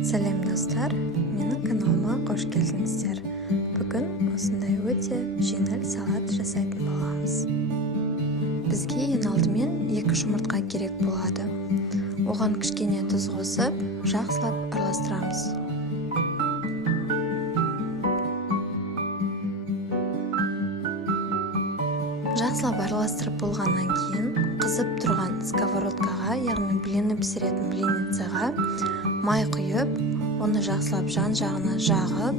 Сәлем достар, менің каналыма қош келдіңіздер. Бүгін осындай өте жеңіл салат жасайтын боламыз. Бізге ең алдымен 2 жұмыртқа керек болады. Оған кішкене тұз қосып, жақсылап араластырамыз. Жақсылап араластырып болғаннан кейін қызып тұрған сковородкаға, яғни блинді пісіретін блинницаға май құйып, оны жақсылап жан-жағына жағып,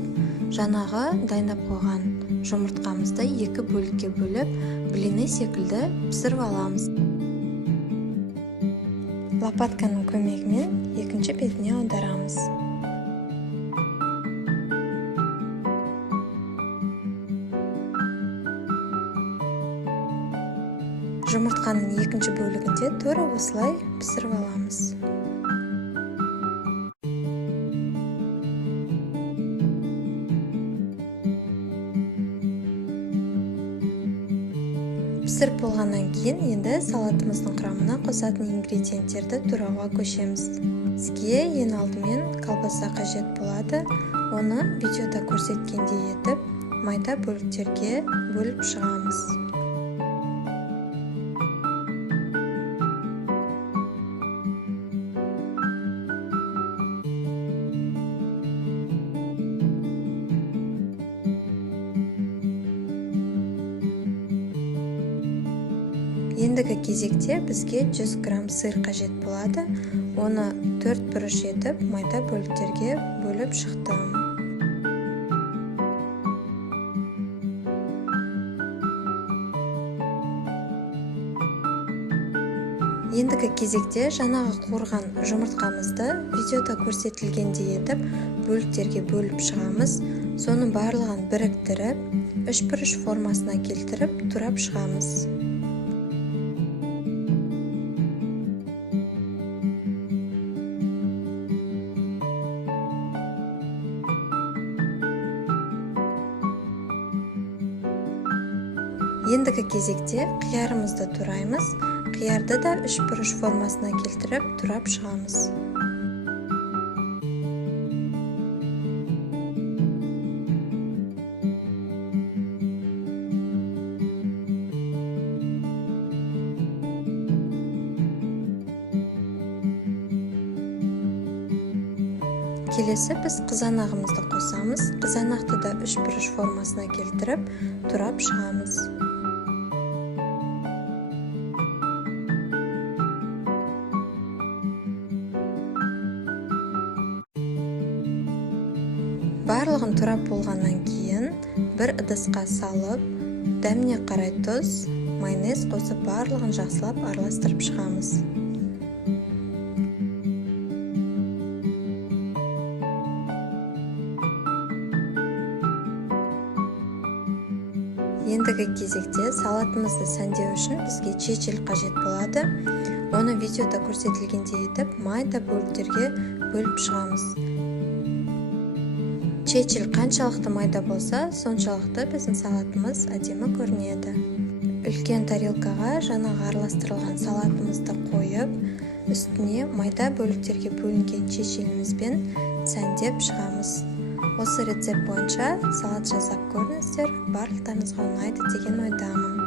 жаңағы дайындап қойған жұмыртқамызды 2 бөлікке бөліп, блины секілді пісіріп аламыз. Лопатканың көмегімен екінші бетіне аударамыз. Жұмыртқаның екінші бөлігінде тура осылай пісіріп аламыз. Пісіріп болғаннан кейін енді салатымыздың құрамына қосатын ингредиенттерді турауға көшеміз. Бізге ең алдымен колбаса қажет болады. Оны видеода көрсеткендей етіп, майда бөліктерге бөліп шығамыз. Ендігі кезекте бізге 100 грамм сыр қажет болады. Оны 4 бұрыш етіп, майда бөліктерге бөліп шықтым. Ендігі кезекте жаңағы қуырған жұмыртқамызды видеода көрсетілгендей етіп, бөліктерге бөліп шығамыз. Соның барлығын біріктіріп, 3 бұрыш формасына келтіріп, турап шығамыз. Ендігі кезекте қиярымызды тураймыз. Қиярды да 3 бұрыш формасына келтіріп, турап шығамыз. Келесі біз қызанағымызды қосамыз. Қызанақты да 3 бұрыш формасына келтіріп, турап шығамыз. Барлығын турап болғаннан кейін бір ыдысқа салып, дәміне қарай тұз, майонез қосып барлығын жақсылап араластырып шығамыз. Ендігі кезекте салатымызды сәндеу үшін бізге чечил қажет болады. Оны видеода көрсетілгендей етіп, майда бөліктерге бөліп шығамыз. Чечил қаншалықты майда болса, соншалықты біздің салатымыз әдемі көрінеді. Үлкен тарелкаға жаңағы араластырылған салатымызды қойып, үстіне майда бөліктерге бөлінген чечилімізбен сәндеп шығамыз. Осы рецепт бойынша салат жасап көріңіздер, барлықтарыңызға ұнайды деген ойдамын.